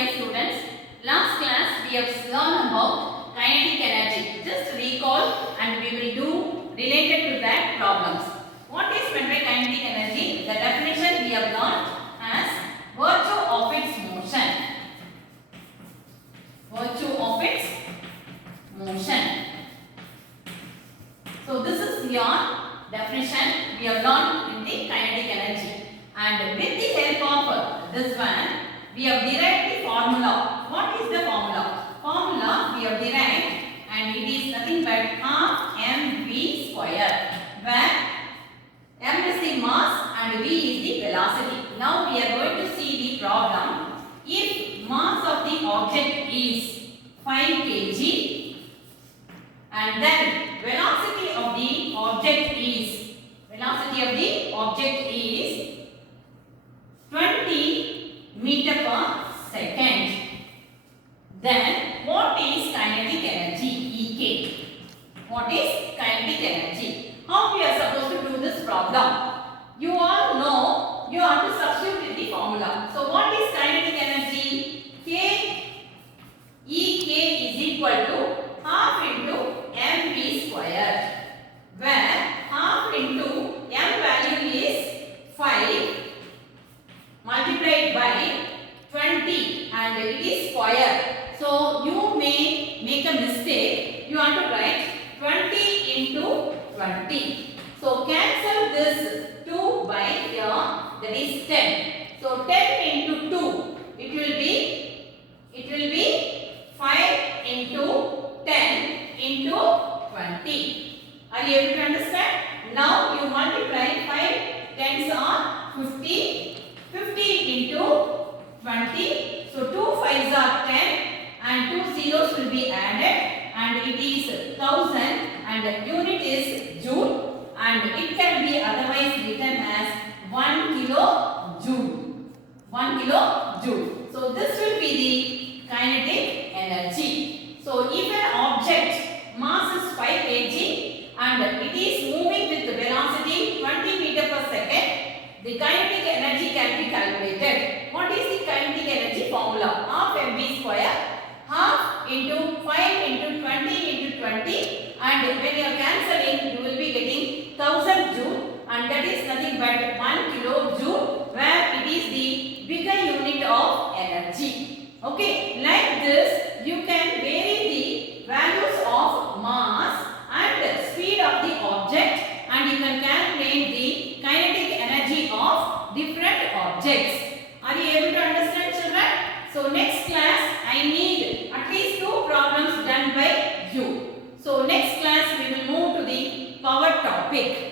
dear students. Last class we have learned about kinetic energy. Just recall and we will do related to that problems. What is meant by kinetic energy? The definition we have learned as virtue of its motion. Virtue of its motion. So this is your definition we have learned in the kinetic energy. And with the help of this one, we have derived the formula. What is the formula? Formula we have derived and it is nothing but half mv square, where m is the mass and v is the velocity. Now we are going to see the problem. If mass of the object is 5 kg and then velocity of the object is 20 meter per second, then what is kinetic energy? EK. What is kinetic energy? How we are supposed to do this problem? You all know you have to substitute the formula. So what is kinetic energy? EK is equal to half into mv square, where half into m value is 5 multiplied by 20 and it is square. So you may make a mistake. You have to write 20 into 20. So cancel this 2 by here, that is 10. So 10 into 2, it will be 5 into 10 into 20. Are you able to understand? Now you multiply 5 tens are 50. 50 into 20. So 2 fives are 10 and 2 zeros will be added and it is 1000 and the unit is joule and it can be otherwise written as 1 kilojoule. 1 kilojoule. So this will be the kinetic energy. So if an object mass is 5 kg and it is moving with the velocity 20 meter per second, the kinetic energy can be calculated. What is the kinetic energy formula? Half mv square, half into 5 into 20 into 20, and when you are cancelling, you will be getting 1000 joule, and that is nothing but 1 kilojoule, where it is the bigger unit of energy. Okay, like this, you can vary the values of mass and speed of the object, and you can calculate the kinetic energy of different objects. Are you able to understand, children? So next class I need at least 2 problems done by you. So next class we will move to the power topic.